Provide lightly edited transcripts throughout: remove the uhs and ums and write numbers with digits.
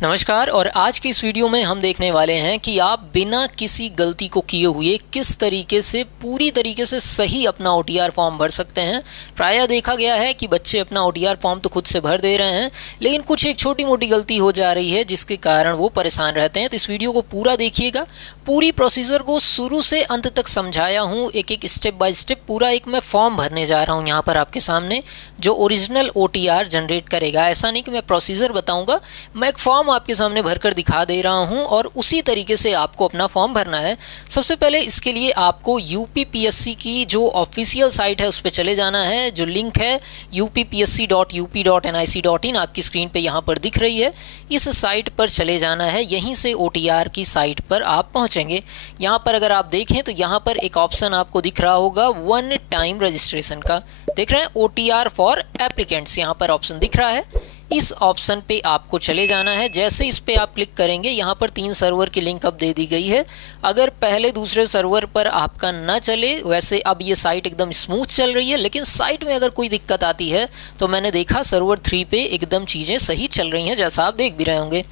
नमस्कार। और आज की इस वीडियो में हम देखने वाले हैं कि आप बिना किसी गलती को किए हुए किस तरीके से पूरी तरीके से सही अपना ओटीआर फॉर्म भर सकते हैं। प्रायः देखा गया है कि बच्चे अपना ओटीआर फॉर्म तो खुद से भर दे रहे हैं, लेकिन कुछ एक छोटी मोटी गलती हो जा रही है जिसके कारण वो परेशान रहते हैं। तो इस वीडियो को पूरा देखिएगा, पूरी प्रोसीजर को शुरू से अंत तक समझाया हूँ, एक एक स्टेप बाय स्टेप पूरा एक मैं फॉर्म भरने जा रहा हूँ यहाँ पर आपके सामने, जो ओरिजिनल ओटीआर जनरेट करेगा। ऐसा नहीं कि मैं प्रोसीजर बताऊँगा, मैं एक फॉर्म आपके सामने भरकर दिखा दे रहा हूं और उसी तरीके से आपको अपना फॉर्म भरना है। सबसे पहले इसके लिए आपको यूपीपीएससी की जो ऑफिशियल साइट है उस पर चले जाना है। जो लिंक है uppsc.up.nic.in आपकी स्क्रीन पे यहाँ पर दिख रही है, इस साइट पर चले जाना है। यहीं से ओटीआर की साइट पर आप पहुँचेंगे। यहाँ पर अगर आप देखें तो यहाँ पर एक ऑप्शन आपको दिख रहा होगा वन टाइम रजिस्ट्रेशन का, देख रहे हैं ओटीआर फॉर एप्लीकेंट्स, यहाँ पर ऑप्शन दिख रहा है। इस ऑप्शन पे आपको चले जाना है। जैसे इस पे आप क्लिक करेंगे, यहाँ पर 3 सर्वर की लिंक अब दे दी गई है। अगर पहले दूसरे सर्वर पर आपका ना चले, वैसे अब ये साइट एकदम स्मूथ चल रही है, लेकिन साइट में अगर कोई दिक्कत आती है तो मैंने देखा सर्वर 3 पे एकदम चीज़ें सही चल रही हैं, जैसा आप देख भी रहे होंगे।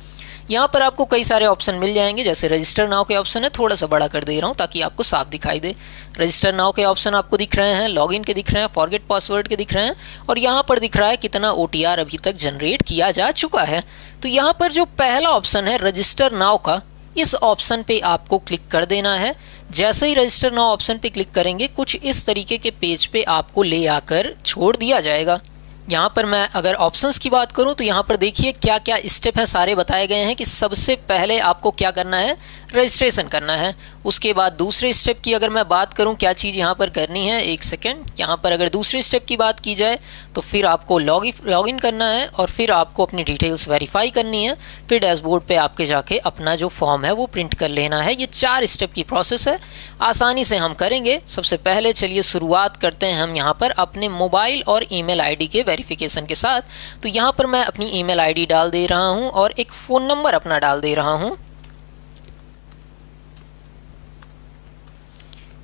यहाँ पर आपको कई सारे ऑप्शन मिल जाएंगे, जैसे रजिस्टर नाउ के ऑप्शन है, थोड़ा सा बड़ा कर दे रहा हूँ ताकि आपको साफ दिखाई दे। रजिस्टर नाउ के ऑप्शन आपको दिख रहे हैं, लॉगिन के दिख रहे हैं, फॉरगेट पासवर्ड के दिख रहे हैं, और यहाँ पर दिख रहा है कितना ओटीआर अभी तक जनरेट किया जा चुका है। तो यहाँ पर जो पहला ऑप्शन है रजिस्टर नाउ का, इस ऑप्शन पे आपको क्लिक कर देना है। जैसे ही रजिस्टर नाउ ऑप्शन पे क्लिक करेंगे, कुछ इस तरीके के पेज पे आपको ले आकर छोड़ दिया जाएगा। यहाँ पर मैं अगर ऑप्शंस की बात करूँ तो यहाँ पर देखिए क्या क्या स्टेप हैं, सारे बताए गए हैं कि सबसे पहले आपको क्या करना है, रजिस्ट्रेशन करना है। उसके बाद दूसरे स्टेप की अगर मैं बात करूँ क्या चीज़ यहाँ पर करनी है, एक सेकेंड, यहाँ पर अगर दूसरे स्टेप की बात की जाए तो फिर आपको लॉगिन करना है और फिर आपको अपनी डिटेल्स वेरीफाई करनी है। फिर डैशबोर्ड पे आपके जाके अपना जो फॉर्म है वो प्रिंट कर लेना है। ये 4 स्टेप की प्रोसेस है, आसानी से हम करेंगे। सबसे पहले चलिए शुरुआत करते हैं हम यहाँ पर अपने मोबाइल और ईमेल आईडी के वेरिफिकेशन के साथ। तो यहाँ पर मैं अपनी ईमेल आईडी डाल दे रहा हूँ और एक फ़ोन नंबर अपना डाल दे रहा हूँ।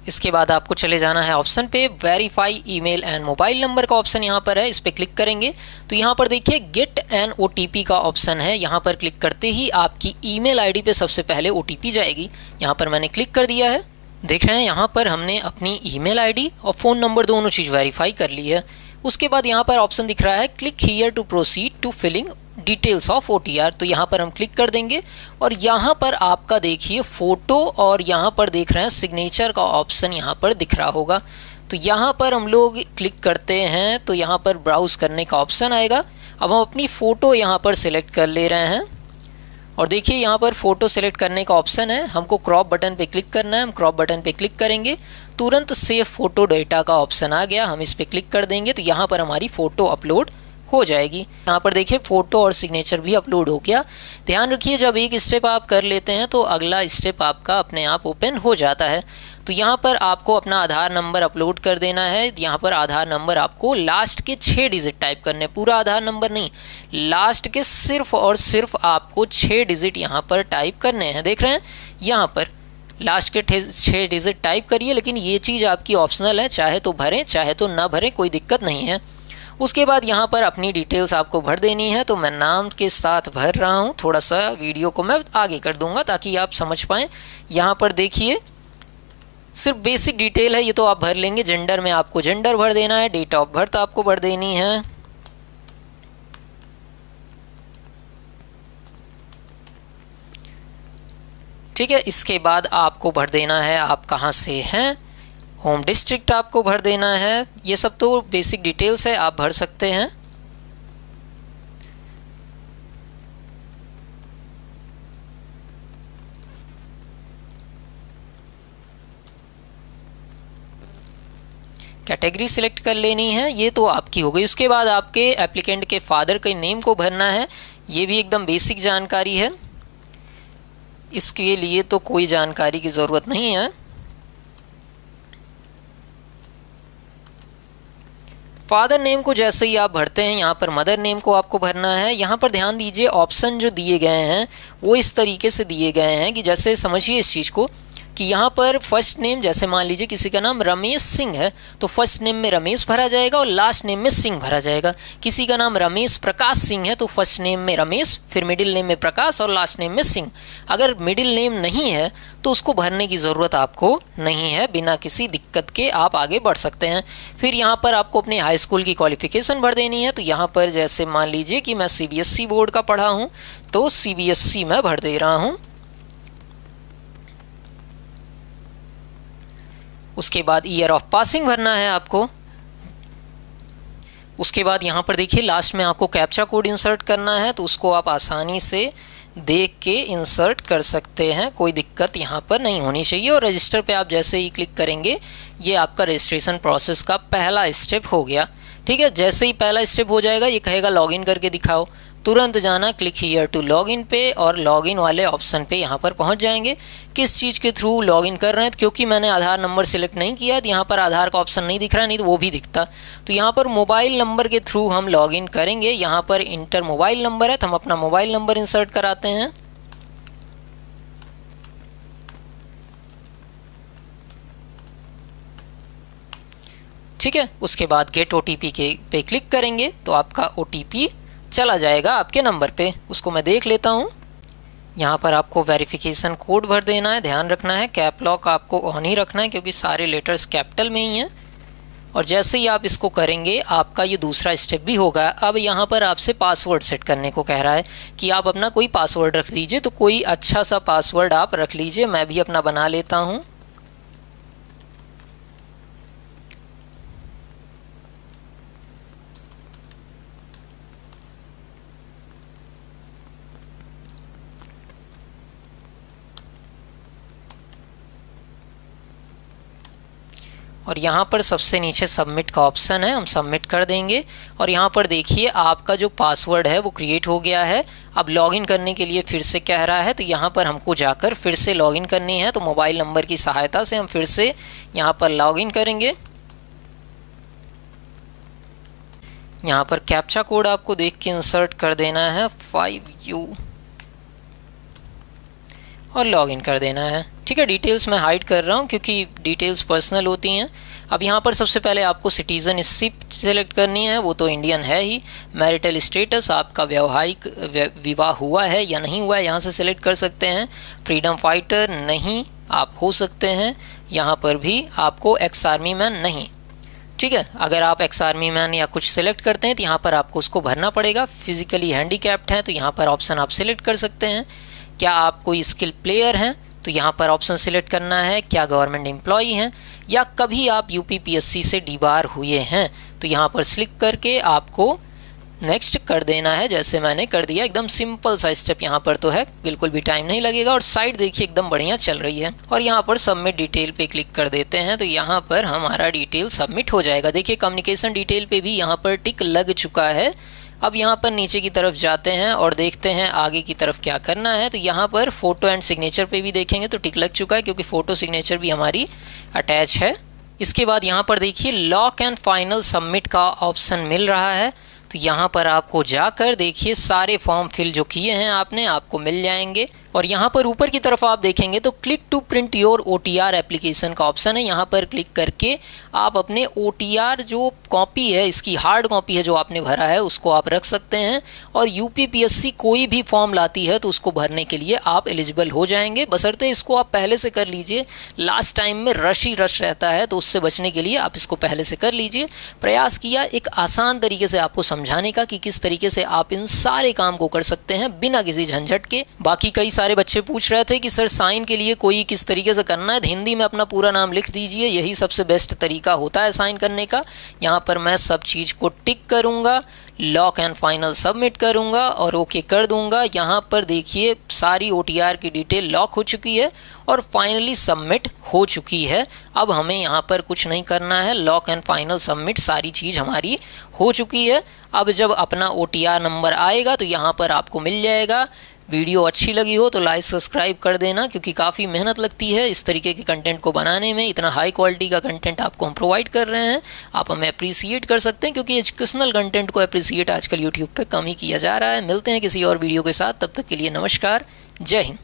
इसके बाद आपको चले जाना है ऑप्शन पे, verify email and mobile number का ऑप्शन यहाँ पर है, इस पर क्लिक करेंगे तो यहाँ पर देखिए गेट एन ओटीपी का ऑप्शन है। यहाँ पर क्लिक करते ही आपकी ईमेल आईडी पे सबसे पहले ओटीपी जाएगी। यहाँ पर मैंने क्लिक कर दिया है, देख रहे हैं यहाँ पर हमने अपनी ईमेल आईडी और फ़ोन नंबर दोनों चीज़ वेरीफाई कर ली है। उसके बाद यहाँ पर ऑप्शन दिख रहा है click here to proceed to filling details of OTR, तो यहाँ पर हम क्लिक कर देंगे और यहाँ पर आपका देखिए फ़ोटो और यहाँ पर देख रहे हैं सिग्नेचर का ऑप्शन यहाँ पर दिख रहा होगा। तो यहाँ पर हम लोग क्लिक करते हैं तो यहाँ पर ब्राउज़ करने का ऑप्शन आएगा। अब हम अपनी फ़ोटो यहाँ पर सिलेक्ट कर ले रहे हैं और देखिए यहाँ पर फ़ोटो सेलेक्ट करने का ऑप्शन है, हमको क्रॉप बटन पे क्लिक करना है। हम क्रॉप बटन पे क्लिक करेंगे, तुरंत सेव फ़ोटो डेटा का ऑप्शन आ गया, हम इस पर क्लिक कर देंगे तो यहाँ पर हमारी फ़ोटो अपलोड हो जाएगी। यहाँ पर देखिए फ़ोटो और सिग्नेचर भी अपलोड हो गया। ध्यान रखिए जब एक स्टेप आप कर लेते हैं तो अगला स्टेप आपका अपने आप ओपन हो जाता है। तो यहाँ पर आपको अपना आधार नंबर अपलोड कर देना है। यहाँ पर आधार नंबर आपको लास्ट के 6 डिजिट टाइप करने, पूरा आधार नंबर नहीं, लास्ट के सिर्फ और सिर्फ आपको 6 डिजिट यहाँ पर टाइप करने हैं। देख रहे हैं यहाँ पर लास्ट के 6 डिजिट टाइप करिए, लेकिन ये चीज़ आपकी ऑप्शनल है, चाहे तो भरें चाहे तो ना भरें, कोई दिक्कत नहीं है। उसके बाद यहाँ पर अपनी डिटेल्स आपको भर देनी है, तो मैं नाम के साथ भर रहा हूँ। थोड़ा सा वीडियो को मैं आगे कर दूंगा ताकि आप समझ पाएँ। यहाँ पर देखिए सिर्फ बेसिक डिटेल है, ये तो आप भर लेंगे। जेंडर में आपको जेंडर भर देना है, डेट ऑफ बर्थ आपको भर देनी है। ठीक है, इसके बाद आपको भर देना है आप कहाँ से हैं, होम डिस्ट्रिक्ट आपको भर देना है। ये सब तो बेसिक डिटेल्स है, आप भर सकते हैं। कैटेगरी सिलेक्ट कर लेनी है, ये तो आपकी हो गई। उसके बाद आपके एप्लीकेंट के फादर के नेम को भरना है, ये भी एकदम बेसिक जानकारी है, इसके लिए तो कोई जानकारी की ज़रूरत नहीं है। फादर नेम को जैसे ही आप भरते हैं, यहाँ पर मदर नेम को आपको भरना है। यहाँ पर ध्यान दीजिए ऑप्शन जो दिए गए हैं वो इस तरीके से दिए गए हैं कि जैसे समझिए इस चीज़ को कि यहाँ पर फर्स्ट नेम, जैसे मान लीजिए किसी का नाम रमेश सिंह है तो फर्स्ट नेम में रमेश भरा जाएगा और लास्ट नेम में सिंह भरा जाएगा। किसी का नाम रमेश प्रकाश सिंह है तो फर्स्ट नेम में रमेश, फिर मिडिल नेम में प्रकाश और लास्ट नेम में सिंह। अगर मिडिल नेम नहीं है तो उसको भरने की ज़रूरत आपको नहीं है, बिना किसी दिक्कत के आप आगे बढ़ सकते हैं। फिर यहाँ पर आपको अपने हाई स्कूल की क्वालिफिकेशन भर देनी है। तो यहाँ पर जैसे मान लीजिए कि मैं CBSE बोर्ड का पढ़ा हूँ तो CBSE मैं भर दे रहा हूँ। उसके बाद ईयर ऑफ पासिंग भरना है आपको। उसके बाद यहाँ पर देखिए लास्ट में आपको कैप्चा कोड इंसर्ट करना है, तो उसको आप आसानी से देख के इंसर्ट कर सकते हैं, कोई दिक्कत यहाँ पर नहीं होनी चाहिए। और रजिस्टर पे आप जैसे ही क्लिक करेंगे ये आपका रजिस्ट्रेशन प्रोसेस का पहला स्टेप हो गया। ठीक है, जैसे ही पहला स्टेप हो जाएगा ये कहेगा लॉगिन करके दिखाओ, तुरंत जाना क्लिक हियर टू लॉगिन पे और लॉगिन वाले ऑप्शन पे यहाँ पर पहुँच जाएंगे। किस चीज़ के थ्रू लॉगिन कर रहे हैं, क्योंकि मैंने आधार नंबर सिलेक्ट नहीं किया तो यहाँ पर आधार का ऑप्शन नहीं दिख रहा, नहीं तो वो भी दिखता। तो यहाँ पर मोबाइल नंबर के थ्रू हम लॉगिन करेंगे। यहाँ पर इंटर मोबाइल नंबर है तो हम अपना मोबाइल नंबर इंसर्ट कराते हैं। ठीक है, उसके बाद गेट OTP के पे क्लिक करेंगे तो आपका OTP चला जाएगा आपके नंबर पे। उसको मैं देख लेता हूँ। यहाँ पर आपको वेरिफिकेशन कोड भर देना है, ध्यान रखना है कैप लॉक आपको ऑन ही रखना है क्योंकि सारे लेटर्स कैपिटल में ही हैं। और जैसे ही आप इसको करेंगे आपका ये दूसरा स्टेप भी होगा। अब यहाँ पर आपसे पासवर्ड सेट करने को कह रहा है कि आप अपना कोई पासवर्ड रख लीजिए, तो कोई अच्छा सा पासवर्ड आप रख लीजिए। मैं भी अपना बना लेता हूँ। और यहाँ पर सबसे नीचे सबमिट का ऑप्शन है, हम सबमिट कर देंगे। और यहाँ पर देखिए आपका जो पासवर्ड है वो क्रिएट हो गया है। अब लॉगिन करने के लिए फिर से कह रहा है, तो यहाँ पर हमको जाकर फिर से लॉगिन करनी है। तो मोबाइल नंबर की सहायता से हम फिर से यहाँ पर लॉगिन करेंगे। यहाँ पर कैप्चा कोड आपको देख के इंसर्ट कर देना है 5U और लॉगिन कर देना है। ठीक है, डिटेल्स मैं हाइड कर रहा हूँ क्योंकि डिटेल्स पर्सनल होती हैं। अब यहाँ पर सबसे पहले आपको सिटीजनशिप सेलेक्ट करनी है, वो तो इंडियन है ही। मैरिटल स्टेटस, आपका वैवाहिक विवाह हुआ है या नहीं हुआ है, यहाँ से सिलेक्ट कर सकते हैं। फ्रीडम फाइटर नहीं आप हो सकते हैं, यहाँ पर भी आपको एक्स आर्मी मैन नहीं। ठीक है, अगर आप एक्स आर्मी मैन या कुछ सिलेक्ट करते हैं तो यहाँ पर आपको उसको भरना पड़ेगा। फिजिकली हैंडीकैप्ड हैं तो यहाँ पर ऑप्शन आप सिलेक्ट कर सकते हैं। क्या आप कोई स्किल प्लेयर हैं तो यहाँ पर ऑप्शन सिलेक्ट करना है। क्या गवर्नमेंट एम्प्लॉई हैं या कभी आप UPPSC से डीबार हुए हैं तो यहाँ पर क्लिक करके आपको नेक्स्ट कर देना है, जैसे मैंने कर दिया। एकदम सिंपल सा स्टेप यहाँ पर तो है, बिल्कुल भी टाइम नहीं लगेगा। और साइट देखिए एकदम बढ़िया चल रही है। और यहाँ पर सबमिट डिटेल पे क्लिक कर देते हैं तो यहाँ पर हमारा डिटेल सबमिट हो जाएगा। देखिए कम्युनिकेशन डिटेल पे भी यहाँ पर टिक लग चुका है। अब यहाँ पर नीचे की तरफ जाते हैं और देखते हैं आगे की तरफ क्या करना है। तो यहाँ पर फोटो एंड सिग्नेचर पे भी देखेंगे तो टिक लग चुका है क्योंकि फोटो सिग्नेचर भी हमारी अटैच है। इसके बाद यहाँ पर देखिए लॉक एंड फाइनल सबमिट का ऑप्शन मिल रहा है। तो यहाँ पर आपको जाकर देखिए सारे फॉर्म फिल जो किए हैं आपने आपको मिल जाएंगे। और यहाँ पर ऊपर की तरफ आप देखेंगे तो click to print your OTR application का ऑप्शन है। यहाँ पर क्लिक करके आप अपने OTR जो कॉपी है, इसकी हार्ड कॉपी है जो आपने भरा है, उसको आप रख सकते हैं। और UPPSC कोई भी फॉर्म लाती है तो उसको भरने के लिए आप एलिजिबल हो जाएंगे, बशर्ते इसको आप पहले से कर लीजिए। लास्ट टाइम में रश ही रश रहता है तो उससे बचने के लिए आप इसको पहले से कर लीजिए। प्रयास किया एक आसान तरीके से आपको समझाने का कि किस तरीके से आप इन सारे काम को कर सकते हैं बिना किसी झंझट के। बाकी कई सारे बच्चे पूछ रहे थे कि सर साइन के लिए कोई किस तरीके से करना है, हिंदी में अपना पूरा नाम लिख दीजिए, यही सबसे बेस्ट तरीका होता है साइन करने का। यहाँ पर मैं सब चीज़ को टिक करूँगा, लॉक एंड फाइनल सबमिट करूँगा और ओके कर दूँगा। यहाँ पर देखिए सारी OTR की डिटेल लॉक हो चुकी है और फाइनली सबमिट हो चुकी है। अब हमें यहाँ पर कुछ नहीं करना है, लॉक एंड फाइनल सबमिट सारी चीज़ हमारी हो चुकी है। अब जब अपना OTR नंबर आएगा तो यहाँ पर आपको मिल जाएगा। वीडियो अच्छी लगी हो तो लाइक सब्सक्राइब कर देना क्योंकि काफ़ी मेहनत लगती है इस तरीके के कंटेंट को बनाने में। इतना हाई क्वालिटी का कंटेंट आपको हम प्रोवाइड कर रहे हैं, आप हमें अप्रिसिएट कर सकते हैं क्योंकि एजुकेशनल कंटेंट को अप्रिसिएट आजकल यूट्यूब पे कम ही किया जा रहा है। मिलते हैं किसी और वीडियो के साथ, तब तक के लिए नमस्कार, जय हिंद।